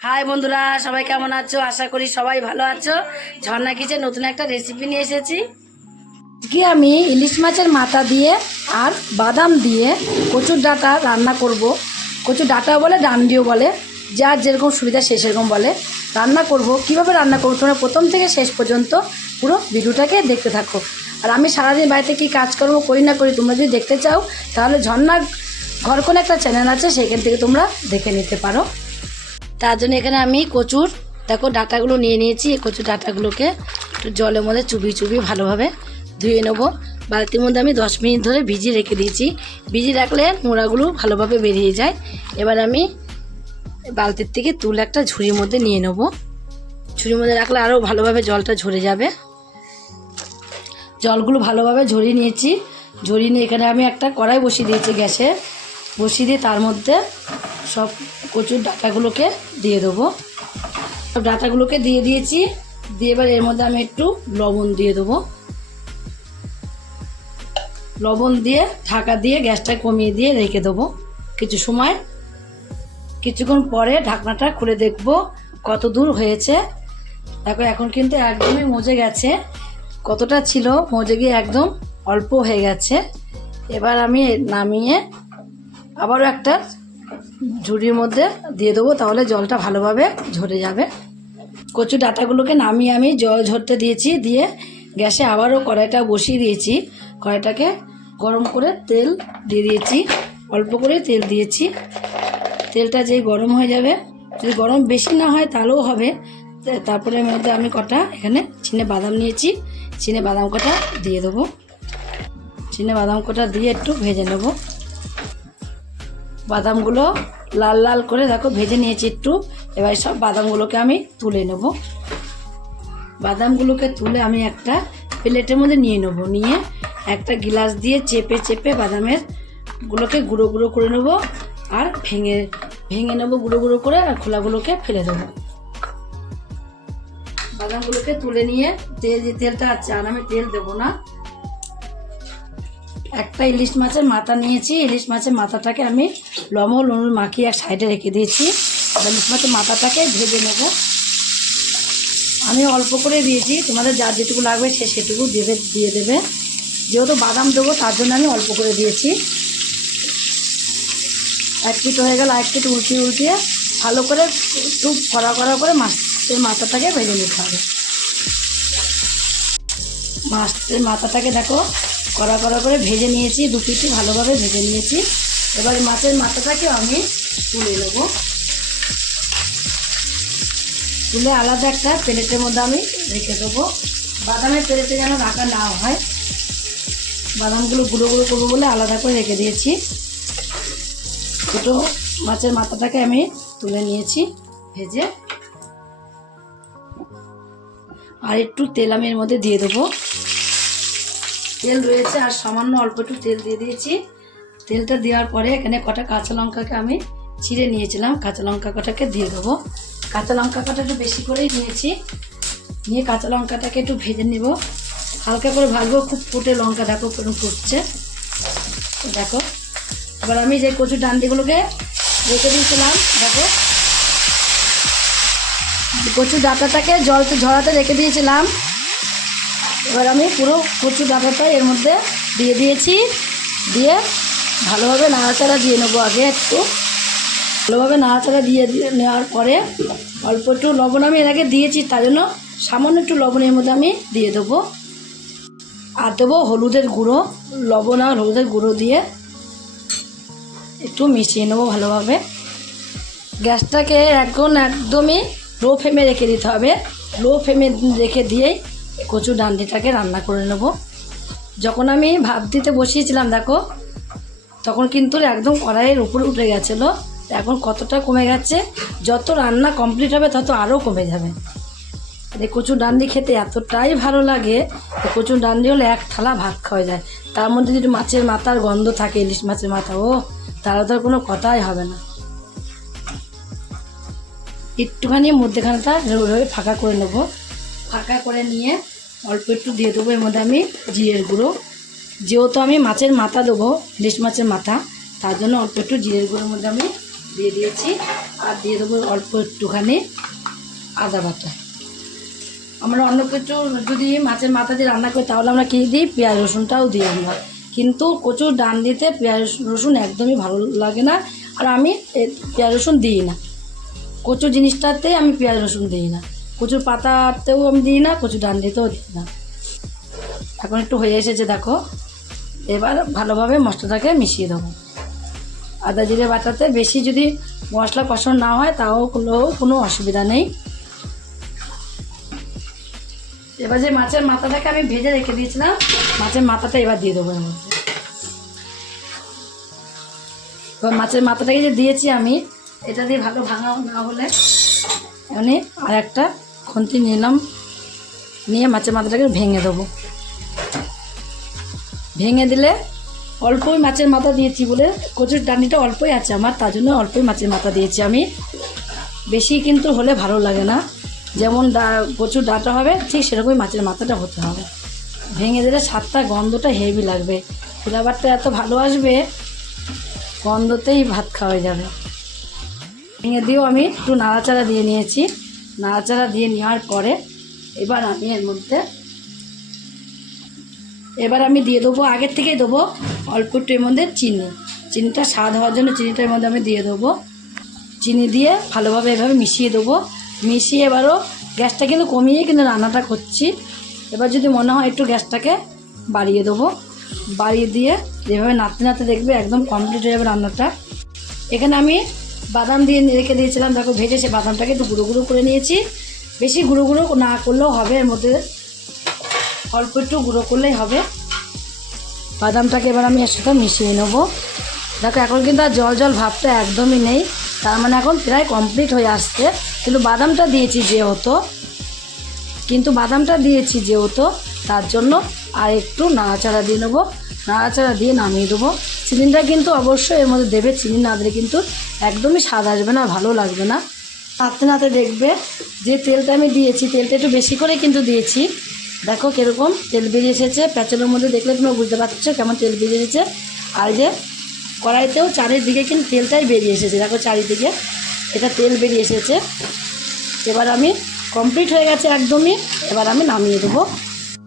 High বন্ধুরা, সবাই কেমন আছো? আশা করি সবাই ভালো আছো। ঝর্ণা কিচেন নতুন একটা রেসিপি নিয়ে এসেছি। কি আমি ইলিশ মাছের মাথা দিয়ে আর বাদাম দিয়ে কচুর ডাঁটা রান্না করব। কচুর ডাঁটা বলে, ডান্ডিও বলে, যার যেরকম সুবিধা সে সেরকম বলে। রান্না করব, কিভাবে রান্না করবো তোমরা প্রথম থেকে শেষ পর্যন্ত পুরো ভিডিওটাকে দেখতে থাকো। আর আমি সারাদিন বাড়িতে কী কাজকর্ম করি না করি তোমরা যদি দেখতে চাও তাহলে ঝর্ণা ঘর কোন একটা চ্যানেল আছে, সেখান থেকে তোমরা দেখে নিতে পারো। তার জন্য এখানে আমি কচুর দেখো ডাঁটাগুলো নিয়ে নিয়েছি। এই কচুর ডাঁটাগুলোকে একটু জলের মধ্যে চুবিয়ে ভালোভাবে ধুয়ে নেবো। বালতির মধ্যে আমি 10 মিনিট ধরে ভিজিয়ে রেখে দিয়েছি। ভিজিয়ে রাখলে নোড়াগুলো ভালোভাবে বেরিয়ে যায়। এবার আমি বালতির থেকে তুলে একটা ঝুড়ির মধ্যে নিয়ে নেবো। ঝুড়ির মধ্যে রাখলে আরও ভালোভাবে জলটা ঝরে যাবে। জলগুলো ভালোভাবে ঝরিয়ে নিয়েছি। ঝরিয়ে নিয়ে এখানে আমি একটা কড়াই বসিয়ে দিয়েছি গ্যাসে। বসিয়ে দিয়ে তার মধ্যে সব কচুর ডাঁটাগুলোকে দিয়ে দেবো। সব ডাঁটাগুলোকে দিয়ে দিয়েছি। দিয়ে এবার এর মধ্যে আমি একটু লবণ দিয়ে দেবো। লবণ দিয়ে ঢাকা দিয়ে গ্যাসটা কমিয়ে দিয়ে রেখে দেবো কিছু সময়। কিছুক্ষণ পরে ঢাকনাটা খুলে দেখবো কত দূর হয়েছে। দেখো এখন কিন্তু একদমই মজে গেছে। কতটা ছিল মজে গিয়ে একদম অল্প হয়ে গেছে। এবার আমি নামিয়ে আবারও একটা ঝুড়ির মধ্যে দিয়ে দেবো, তাহলে জলটা ভালোভাবে ঝরে যাবে। কচু ডাঁটাগুলোকে নামিয়ে আমি জল ঝরতে দিয়েছি। দিয়ে গ্যাসে আবারও কড়াইটা বসিয়ে দিয়েছি। কড়াইটাকে গরম করে তেল দিয়ে দিয়েছি। অল্প করে তেল দিয়েছি। তেলটা যেই গরম হয়ে যাবে, যদি গরম বেশি না হয় তাহলেও হবে। তারপরে এর মধ্যে আমি কটা এখানে চিনে বাদাম নিয়েছি। চিনে বাদাম কটা দিয়ে দেবো। চিনে বাদাম কটা দিয়ে একটু ভেজে নেব। বাদামগুলো লাল লাল করে দেখো ভেজে নিয়েছি একটু। এবার সব বাদামগুলোকে আমি তুলে নেব। বাদামগুলোকে তুলে আমি একটা প্লেটের মধ্যে নিয়ে নেব। নিয়ে একটা গ্লাস দিয়ে চেপে চেপে বাদামের গুলোকে গুঁড়ো গুঁড়ো করে নেব। আর ভেঙে নেব গুঁড়ো গুঁড়ো করে। আর খোলাগুলোকে ফেলে দেবো। বাদামগুলোকে তুলে নিয়ে তেলটা আছে, আর আমি তেল দেবো না। একটা ইলিশ মাছের মাথা নিয়েছি। ইলিশ মাছের মাথাটাকে আমি লবণ মাখিয়ে এক সাইডে রেখে দিয়েছি। ইলিশ মাছের মাথাটাকে ভেজে নেব। আমি অল্প করে দিয়েছি, তোমাদের যার যেটুকু লাগবে সেটুকু দিয়ে দেবে। যেহেতু বাদাম দেবো তার জন্য আমি অল্প করে দিয়েছি। এক পিঠ হয়ে গেল, এক পিঠ উল্টিয়ে ভালো করে একটু কড়া করে মাছের মাথাটাকে ভেজে নিতে হবে। মাছের মাথাটাকে দেখো কড়া করে ভেজে নিয়েছি। দু পিঠই ভালোভাবে ভেজে নিয়েছি। এবার মাছের মাথাটাকে আমি তুলে নেব। তুলে আলাদা একটা প্লেটের মধ্যে আমি রেখে দেবো। বাদামের প্লেটে যেন রাখা না হয়। বাদামগুলো গুঁড়ো গুঁড়ো করবো বলে আলাদা করে রেখে দিয়েছি। ছোটো মাছের মাথাটাকে আমি তুলে নিয়েছি ভেজে। আর একটু তেল আমি এর মধ্যে দিয়ে দেবো। তেল রয়েছে আর সামান্য অল্প একটু তেল দিয়ে দিয়েছি। তেলটা দেওয়ার পরে এখানে কটা কাঁচা লঙ্কাকে আমি ছিঁড়ে নিয়েছিলাম, কাঁচা লঙ্কা কটাকে দিয়ে দেবো। কাঁচা লঙ্কা কটা একটু বেশি করেই নিয়েছি। নিয়ে কাঁচা লঙ্কাটাকে একটু ভেজে নেব। হালকা করে ভাজবো। খুব ফুটে লঙ্কা দেখো কেরকম ফুটছে দেখো। এবার আমি যে কচুর ডাঁটিগুলোকে রেখে দিয়েছিলাম দেখো, কচুর ডাঁটাটাকে জলতে ঝরাতে রেখে দিয়েছিলাম। এবার আমি পুরো কচুর ডাঁটাটা এর মধ্যে দিয়ে দিয়েছি। দিয়ে ভালোভাবে নাড়াচাড়া দিয়ে নেবো। আগে একটু ভালোভাবে নাড়াচাড়া দিয়ে নেওয়ার পরে অল্প একটু লবণ আমি এর আগে দিয়েছি, তার জন্য সামান্য একটু লবণের মধ্যে আমি দিয়ে দেবো। আর দেবো হলুদের গুঁড়ো। লবণ আর হলুদের গুঁড়ো দিয়ে একটু মিশিয়ে নেবো ভালোভাবে। গ্যাসটাকে এখন একদমই লো ফ্লেমে রেখে দিতে হবে। লো ফ্লেমে রেখে দিয়েই কচুর ডাঁটিটাকে রান্না করে নেব। যখন আমি ভাপ দিতে বসিয়েছিলাম দেখো, তখন কিন্তু একদম কড়াইয়ের উপরে উঠে গেছিলো। এখন কতটা কমে গেছে। যত রান্না কমপ্লিট হবে তত আরও কমে যাবে। এই কচুর ডাঁটি খেতে এতটাই ভালো লাগে। কচুর ডাঁটি হলে এক থালা ভাত খাওয়া যায়। তার মধ্যে যদি মাছের মাথার গন্ধ থাকে, ইলিশ মাছের মাথা, তাহলে তো কোনো কথাই হবে না। একটুখানি মধ্যেখানটা ফাঁকা করে নেব। ফাঁকা করে নিয়ে অল্প একটু দিয়ে দেবো এর মধ্যে আমি জিরের গুঁড়ো। যেহেতু আমি মাছের মাথা দেবো, ইলিশ মাছের মাথা, তার জন্য অল্প একটু জিরের গুঁড়োর মধ্যে আমি দিয়ে দিয়েছি। আর দিয়ে দেবো অল্প একটুখানি আদা বাটা। আমরা অন্য কিছু যদি মাছের মাথা দিয়ে রান্না করি তাহলে আমরা কী দিই, পেঁয়াজ রসুনটাও দিই আমরা, কিন্তু কচুর ডান দিতে পেঁয়াজ রসুন একদমই ভালো লাগে না, আর আমি পেঁয়াজ রসুন দিই না। কচু জিনিসটাতে আমি পেঁয়াজ রসুন দিই না, কচুর পাতাতেও আমি দিই না, কচুর ডান দিতেও দিই না। এখন একটু হয়ে এসেছে দেখো, এবার ভালোভাবে মশলাটাকে মিশিয়ে দেবো। আদা জিরে বাটাতে বেশি যদি মশলা কষানো না হয় তাও কোনো অসুবিধা নেই। এবার যে মাছের মাথাটাকে আমি ভেজে রেখে দিয়েছিলাম, মাছের মাথাটা এবার দিয়ে দেবো এর মধ্যে। এবার মাছের মাথাটাকে যে দিয়েছি আমি, এটা দিয়ে ভালো ভাঙা না হলে এমনি আর একটা খুন্তি নিলাম, নিয়ে মাছের মাথাটাকে ভেঙে দেবো। ভেঙে দিলে অল্পই মাছের মাথা দিয়েছি বলে, কচুর ডানিটা অল্পই আছে আমার, তার জন্য অল্পই মাছের মাথা দিয়েছি আমি, বেশি কিন্তু হলে ভালো লাগে না। যেমন কচুর ডাঁটা হবে ঠিক সেরকমই মাছের মাথাটা হতে হবে। ভেঙে দিলে স্বাদটা গন্ধটা হেভি লাগবে, ফ্লেভারটা এত ভালো আসবে, গন্ধতেই ভাত খাওয়া যাবে। ভেঙে দিয়েও আমি একটু নাড়াচাড়া দিয়ে নিয়েছি। নাড়াচাড়া দিয়ে নেওয়ার পরে এবার আমি এর মধ্যে দিয়ে দেবো, আগের থেকেই দেবো অল্প একটু এর মধ্যে চিনিটা স্বাদ হওয়ার জন্য চিনিটা এর মধ্যে আমি দিয়ে দেবো। চিনি দিয়ে ভালোভাবে এভাবে মিশিয়ে দেবো। মিশিয়ে এবারও গ্যাসটা কিন্তু কমিয়ে কিন্তু রান্নাটা করছি। এবার যদি মনে হয় একটু গ্যাসটাকে বাড়িয়ে দেবো, বাড়িয়ে দিয়ে যেভাবে নাড়তে নাড়তে দেখবে একদম কমপ্লিট হয়ে যাবে রান্নাটা। এখানে আমি বাদাম দিয়ে রেখে দিয়েছিলাম, দেখো ভেজে সে বাদামটাকে একটু গুঁড়ো গুঁড়ো করে নিয়েছি। বেশি গুঁড়ো গুঁড়ো না করলেও হবে, এর মধ্যে অল্প একটু গুঁড়ো করলেই হবে। বাদামটাকে এবার আমি এর সাথে মিশিয়ে নেবো। দেখো এখন কিন্তু আর জল জল ভাবটা একদমই নেই, তার মানে এখন প্রায় কমপ্লিট হয়ে আসছে। কিন্তু বাদামটা দিয়েছি যেহেতু তার জন্য আর একটু নাড়াচাড়া দিয়ে নেবো। নাড়াচাড়া দিয়ে নামিয়ে দেবো। চিনিটা কিন্তু অবশ্যই এর মধ্যে দেবে, চিনি না দিলে কিন্তু একদমই স্বাদ আসবে না, ভালো লাগবে না। নাড়তে নাড়তে দেখবে যে তেলটা আমি দিয়েছি, তেলটা একটু বেশি করে কিন্তু দিয়েছি। দেখো কীরকম তেল বেরিয়ে এসেছে, প্যাচেলের মধ্যে দেখলে তোমরা বুঝতে পারছো কেমন তেল বেরিয়ে এসেছে। আর যে কড়াইতেও চারিদিকে কিন্তু তেলটাই বেরিয়ে এসেছে, দেখো চারিদিকে এটা তেল বেরিয়ে এসেছে। এবার আমি কমপ্লিট হয়ে গেছে একদমই, এবার আমি নামিয়ে দেবো।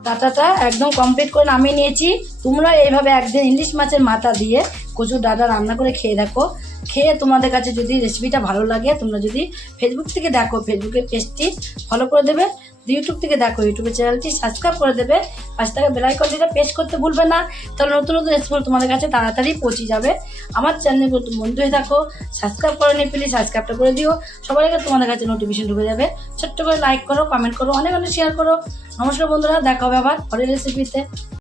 ডাঁটাটা একদম কমপ্লিট করে নামিয়ে নিয়েছি। তোমরা এইভাবে একদিন ইলিশ মাছের মাথা দিয়ে কচুর ডাঁটা রান্না করে খেয়ে দেখো। খেয়ে তোমাদের কাছে যদি রেসিপিটা ভালো লাগে, তোমরা যদি ফেসবুক থেকে দেখো ফেসবুকের পেজটি ফলো করে দেবে, ইউটিউব থেকে দেখো ইউটিউবের চ্যানেলটি সাবস্ক্রাইব করে দেবে, পাশে থাকা বেল আইকনটিটা প্রেস করতে ভুলবে না, তাহলে নতুন নতুন রেসিপি তোমাদের কাছে তাড়াতাড়ি পৌঁছে যাবে। আমার চ্যানেলে বন্ধু হয়ে থাকো, সাবস্ক্রাইব করে নিয়ে প্লিজ সাবস্ক্রাইবটা করে দিও, সবার আগে তোমাদের কাছে নোটিফিকেশন ঢুকে যাবে। ছোট্ট করে লাইক করো, কমেন্ট করো, অনেক অনেক শেয়ার করো। নমস্কার বন্ধুরা, দেখা হবে আবার পরের রেসিপিতে।